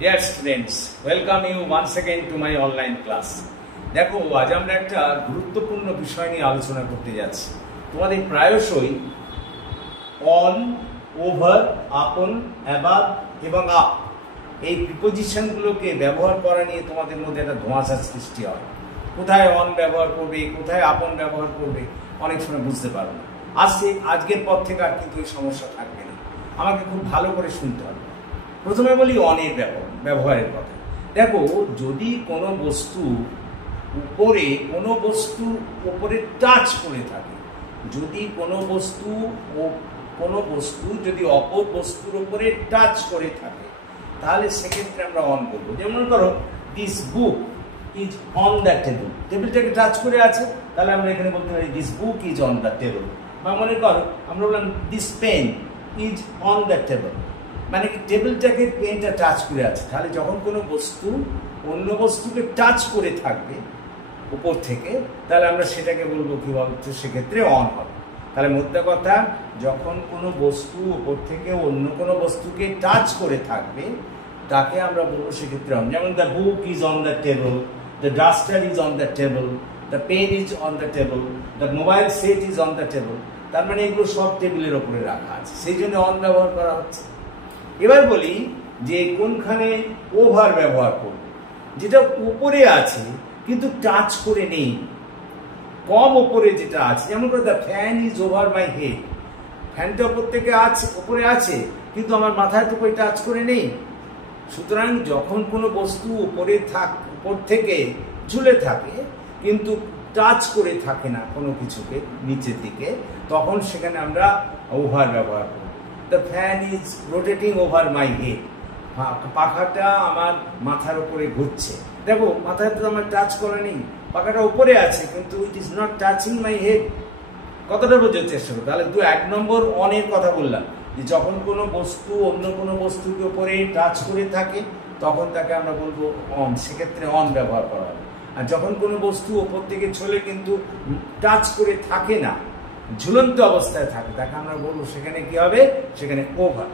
Dear students, welcome you once again to my online class. দেখো আজ আমরা একটা গুরুত্বপূর্ণ বিষয় নিয়ে আলোচনা করতে যাচ্ছি। তোমাদের প্রায়শই অন, ওভার, আপন, অ্যাবাভ এবং আপ এই প্রিপোজিশনগুলোকে ব্যবহার করা নিয়ে তোমাদের মধ্যে একটা ধোঁয়াশা সৃষ্টি হয়। কোথায় অন ব্যবহার করবে, কোথায় আপন ব্যবহার করবে, অনেক সময় বুঝতে পারো না। আজকের পর থেকে আর কিন্তু এই সমস্যা থাকবে না। আমাকে খুব ভালো করে শুনতে হবে। প্রথমে বলি অনের ব্যবহারের কথা। দেখো, যদি কোনো বস্তু উপরে টাচ করে থাকে, যদি কোনো বস্তু যদি অপর বস্তুর উপরে টাচ করে থাকে, তাহলে সেক্ষেত্রে আমরা অন করবো। যেমন করো, this book is on the table. টেবিলটাকে টাচ করে আছে, তাহলে আমরা এখানে বলতে পারি this book is on the table. বা মনে করো আমরা বললাম this pen is on the table, মানে কি টেবিলটাকে পেনটা টাচ করে আছে। তাহলে যখন কোনো বস্তু অন্য বস্তুকে টাচ করে থাকবে উপর থেকে, তাহলে আমরা সেটাকে বলবো কি বলতো, সেক্ষেত্রে অন হবে। তাহলে মোদ্দা কথা, যখন কোনো বস্তু উপর থেকে অন্য কোনো বস্তুকে টাচ করে থাকবে, তাকে আমরা বলবো সেক্ষেত্রে অন। যেমন the book is on the table, the duster is on the table, the pen is on the table, the mobile set is on the table. তার মানে এগুলো সব টেবিলের ওপরে রাখা আছে, সেই জন্য অন ব্যবহার করা হচ্ছে। এবার বলি যে কোনখানে ওভার ব্যবহার করব, যেটা উপরে আছে কিন্তু টাচ করে নেই, কম ওপরে যেটা আছে। যেমন করে the fan is over my head, ফ্যানটা ওপর থেকে উপরে আছে কিন্তু আমার মাথার উপরে টাচ করে নেই। সুতরাং যখন কোনো বস্তু উপর থেকে ঝুলে থাকে কিন্তু টাচ করে থাকে না কোনো কিছুকে নিচের দিকে, তখন সেখানে আমরা ওভার ব্যবহার করি। The fan is rotating over my head, পাখাটা আমার মাথার উপরে ঘুরছে। দেখো, মাথায় তো আমার টাচ করা নেই, পাখাটা উপরে আছে কিন্তু it is not touching my head. কতটা বোঝার চেষ্টা করো। তাহলে 1 নম্বর অনের কথা বললাম, যে যখন কোনো বস্তু অন্য কোনো বস্তুকে উপরে টাচ করে থাকে, তখন তাকে আমরা বলবো অন, সেক্ষেত্রে অন ব্যবহার করা হবে। আর যখন কোনো বস্তু ওপর থেকে চলে কিন্তু টাচ করে থাকে না, ঝুলন্ত অবস্থায় থাকে, তাকে আমরা বলবো সেখানে কি হবে, সেখানে ওভার।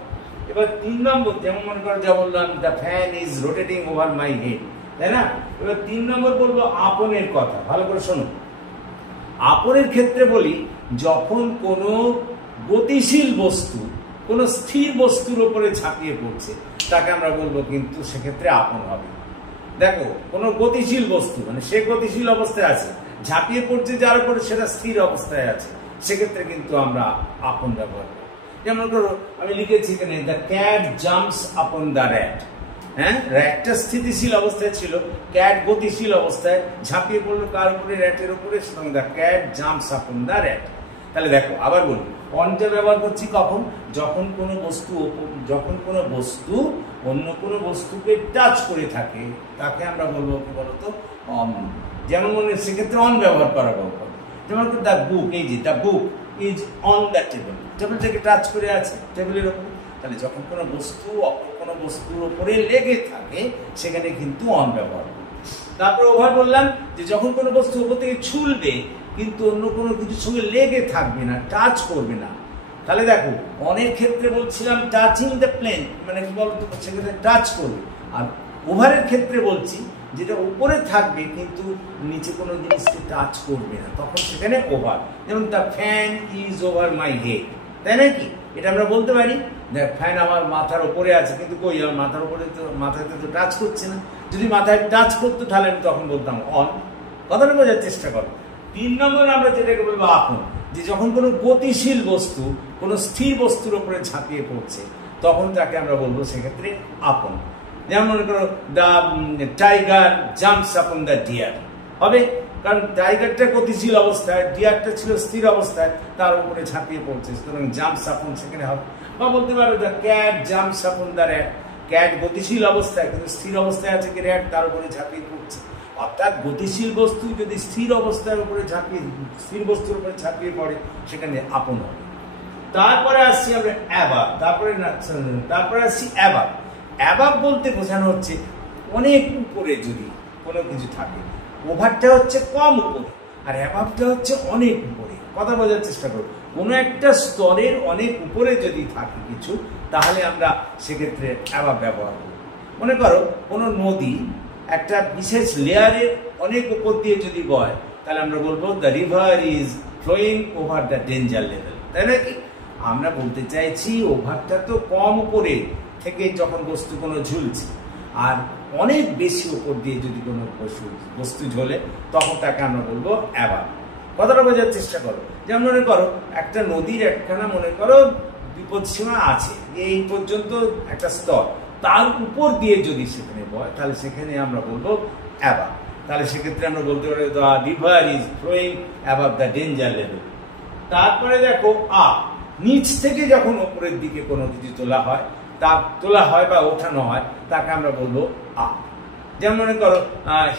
এবার 3 নম্বর, যেমন মনে করো যা বললাম the fan is rotating over my head, তাই না? এবার 3 নম্বর বলবো আপনের কথা। ভালো করে শোনো। আপনের ক্ষেত্রে বলি, যখন কোনো গতিশীল বস্তু কোনো স্থির বস্তুর উপরে ঝাঁপিয়ে পড়ছে, তাকে আমরা বলবো কিন্তু সেক্ষেত্রে আপন হবে। দেখো, কোনো গতিশীল বস্তু মানে সে গতিশীল অবস্থায় আছে, ঝাঁপিয়ে পড়ছে যার উপরে, সেটা স্থির অবস্থায় আছে, সেক্ষেত্রে কিন্তু আমরা আপন ব্যবহার করি। যেমন ধরো আমি লিখেছি এখানে the cat jumps upon the rat. হ্যাঁ, র্যাটটা স্থিতিশীল অবস্থায় ছিল, ক্যাট গতিশীল অবস্থায় ঝাঁপিয়ে পড়লো কার উপরে, র্যাটের উপরে, সুতরাং the cat jumps upon the rat. তাহলে দেখো, আবার বলি, অনটা ব্যবহার করছি কখন, যখন কোনো বস্তু অন্য কোনো বস্তুকে টাচ করে থাকে, তাকে আমরা বলবো কি বলতো, অন। যেমন সেক্ষেত্রে অন ব্যবহার করা হবে। যেমন দ্য বুক, এই যে the book is on the table, টেবিলটাকে টাচ করে আছে টেবিলের ওপরে। তাহলে যখন কোনো বস্তু অপর কোনো বস্তুর উপরে লেগে থাকে, সেখানে কিন্তু অন ব্যবহার করবে। তারপরে ওভার বললাম, যে যখন কোনো বস্তু উপর থেকে ছুলবে কিন্তু অন্য কোনো কিছুর সঙ্গে লেগে থাকবে না, টাচ করবে না। তাহলে দেখো, অনেক ক্ষেত্রে বলছিলাম টাচিং দ্য প্লেন, মানে কি বলতো, সেক্ষেত্রে টাচ করবে। আর ওভারের ক্ষেত্রে বলছি যেটা উপরে থাকবে কিন্তু নিচে কোনো জিনিসকে টাচ করবে না, তখন সেখানে ওভার। যেমন the fan is over my head, তাই নাকি? এটা আমরা বলতে পারি, দেখ ফ্যান আমার মাথার উপরে আছে কিন্তু কই, আমার মাথার উপরে তো, মাথাতে তো টাচ করছে না। যদি মাথায় টাচ করতো তাহলে আমি তখন বলতাম অন। কথাটা বোঝার চেষ্টা করো। 3 নম্বরে আমরা যেটাকে বলবো আপন, যে যখন কোনো গতিশীল বস্তু কোনো স্থির বস্তুর উপরে ঝাঁপিয়ে পড়ছে, তখন তাকে আমরা বলবো সেক্ষেত্রে আপন। যেমন মনে করো the tiger jumps upon the deer হবে, কারণ টাইগারটা গতিশীল অবস্থায়, ডিয়ারটা ছিল স্থির অবস্থায়, তার উপরে ঝাঁপিয়ে পড়ছে, সুতরাং জাম্পস আপন সেখানে হবে। বা বলতে পারো the cat jumps upon the rat, cat গতিশীল অবস্থায় কিন্তু স্থির অবস্থায় আছে কি র্যাট, তার উপরে ঝাঁপিয়ে পড়ছে। অর্থাৎ গতিশীল বস্তু যদি স্থির বস্তুর উপরে ঝাঁপিয়ে পড়ে, সেখানে আপন হবে। তারপরে আসছি আমরা অ্যাবাভ। তারপরে আসছি অ্যাবাভ। অ্যাবাভ বলতে বোঝানো হচ্ছে অনেক উপরে যদি কোনো কিছু থাকে। ওভারটা হচ্ছে কম উপরে, আর অ্যাবাভটা হচ্ছে অনেক উপরে। কথা বোঝার চেষ্টা করো। কোনো একটা স্তরের অনেক উপরে যদি থাকে কিছু, তাহলে আমরা সেক্ষেত্রে অ্যাবাভ ব্যবহার করি। মনে করো কোনো নদী একটা বিশেষ লেয়ারের অনেক উপর দিয়ে যদি বয়, তাহলে আমরা বলবো the river is flowing over the danger level, তাই না কি? আমরা বলতে চাইছি ওভারটা তো কম উপরে থেকে যখন বস্তু কোনো ঝুলছে, আর অনেক বেশি উপর দিয়ে যদি কোনো বস্তু ঝোলে তখন তাকে আমরা বলবো অ্যাবাভ। কথাটা বোঝার চেষ্টা করো। যেমন মনে করো একটা নদীর একখানা মনে করো বিপদসীমা আছে, এই পর্যন্ত একটা স্তর, তার উপর দিয়ে যদি সেখানে বয় তাহলে সেখানে আমরা বলবো অ্যাবাভ। তাহলে সেক্ষেত্রে আমরা বলতে পারি the river is flowing above the danger level. তারপরে দেখো নিচ থেকে যখন উপরের দিকে কোনো কিছু তোলা হয় বা ওঠানো হয় তাকে আমরা বলবো আপ। যেমন মনে করো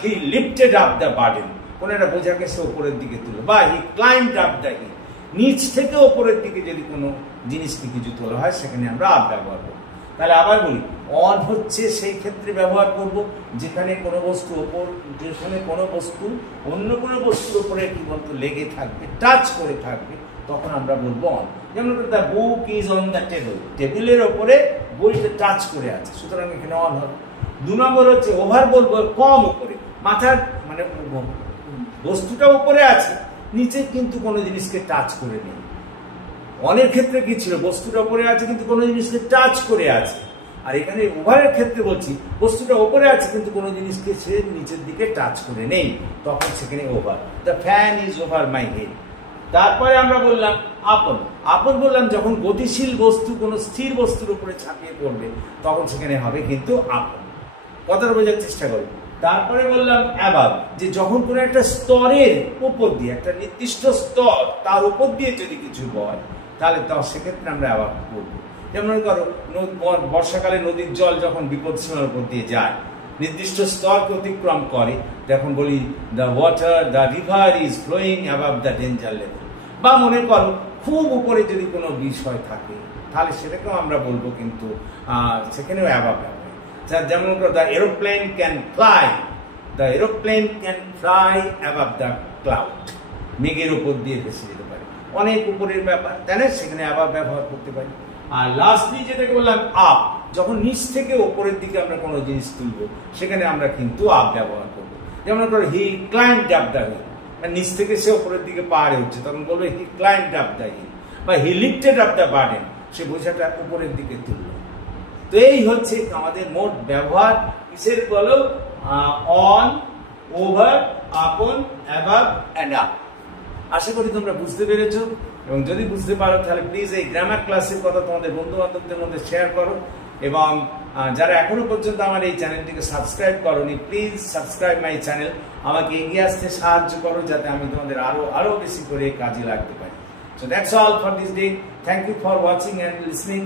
হি লিফটেড আপ দ্য বার্ডেন, কোনো একটা বোঝাকে সে উপরের দিকে তুলো, বা হি ক্লাইম্বড আপ দ্য হিল, নিচ থেকে উপরের দিকে যদি কোনো জিনিসকে কিছু তোলা হয় সেখানে আমরা আপ ব্যবহার করবো। তাহলে আবার বলি, অন হচ্ছে সেই ক্ষেত্রে ব্যবহার করব যেখানে কোনো বস্তু অন্য কোনো বস্তুর উপরে কি বলতো লেগে থাকবে, টাচ করে থাকবে, তখন আমরা বলবো অন। যেমন the book is on the table, টেবিলের ওপরে বইটা টাচ করে আছে, সুতরাং এখানে অন হবে। 2 নম্বর হচ্ছে ওভার বলবো কম উপরে, মাথার মানে বস্তুটা উপরে আছে, নিচে কিন্তু কোনো জিনিসকে টাচ করে নেই। অনেক ক্ষেত্রে কি ছিল, বস্তুটা উপরে আছে কিন্তু কোনো জিনিসকে টাচ করে আছে, আর এখানে ওভারের ক্ষেত্রে বলছি বস্তুটা উপরে আছে কিন্তু কোনো জিনিসকে সে নিচের দিকে টাচ করে নেই, তখন সেখানে over. The fan is over my head. তারপরে আমরা বললাম আপন বললাম যখন গতিশীল বস্তু কোনো স্থির বস্তুর উপরে ছাপিয়ে পড়বে তখন সেখানে হবে কিন্তু আপন। কথাটা বোঝার চেষ্টা করো। তারপরে বললাম অ্যাবাভ, যে যখন কোনো একটা স্তরের উপর দিয়ে, একটা নির্দিষ্ট স্তর তার উপর দিয়ে যদি কিছু বয় তাহলে সেক্ষেত্রে আমরা অ্যাবাভ করবো। যেমন করো বর্ষাকালে নদীর জল যখন বিপদসীমার উপর দিয়ে যায়, নির্দিষ্ট স্তরকে অতিক্রম করে, তখন বলি the river is flowing above the danger level. বা মনে করো খুব উপরে যদি কোনো বিষয় থাকে তাহলে সেটাকেও আমরা বলবো কিন্তু সেখানেও অ্যাবাভ হবে। যেমন the aeroplane can fly above the cloud, মেঘের উপর দিয়ে ভেসে যেতে পারে, অনেক উপরের ব্যাপার, তাই না, সেখানে অ্যাবাভ ব্যবহার করতে পারি। আর লাস্টলি যেটাকে বললাম আপ, যখন নিচ থেকে ওপরের দিকে আমরা কোনো জিনিস তুলবো সেখানে আমরা কিন্তু আপ ব্যবহার করবো। যেমন ধরো হি ক্লাইম্বড আপ দ্য হিল, নিচ থেকে সে ওপরের দিকে পাহাড়ে উঠছে, তখন বলবো হি ক্লাইম্বড আপ দ্য হিল। বা হি লিফটেড আপ দ্য বার্ডেন, সে বোঝাটা উপরের দিকে তুললো। তো এই হচ্ছে আমাদের মোট ব্যবহার কিসের বলো, অন, ওভার, আপন, অ্যাবাভ অ্যান্ড আপ। আশা করি তোমরা বুঝতে পেরেছো, এবং যদি বুঝতে পারো তাহলে প্লিজ এই গ্রামার ক্লাসের কথা তোমাদের বন্ধু বান্ধবদের মধ্যে শেয়ার করো, এবং যারা এখনো পর্যন্ত আমার এই চ্যানেলটিকে সাবস্ক্রাইব করোনি প্লিজ সাবস্ক্রাইব মাই চ্যানেল, আমাকে এগিয়ে আসতে সাহায্য করো যাতে আমি তোমাদের আরো বেশি করে কাজে লাগতে পারি। So that's all for this day. Thank you for watching and listening.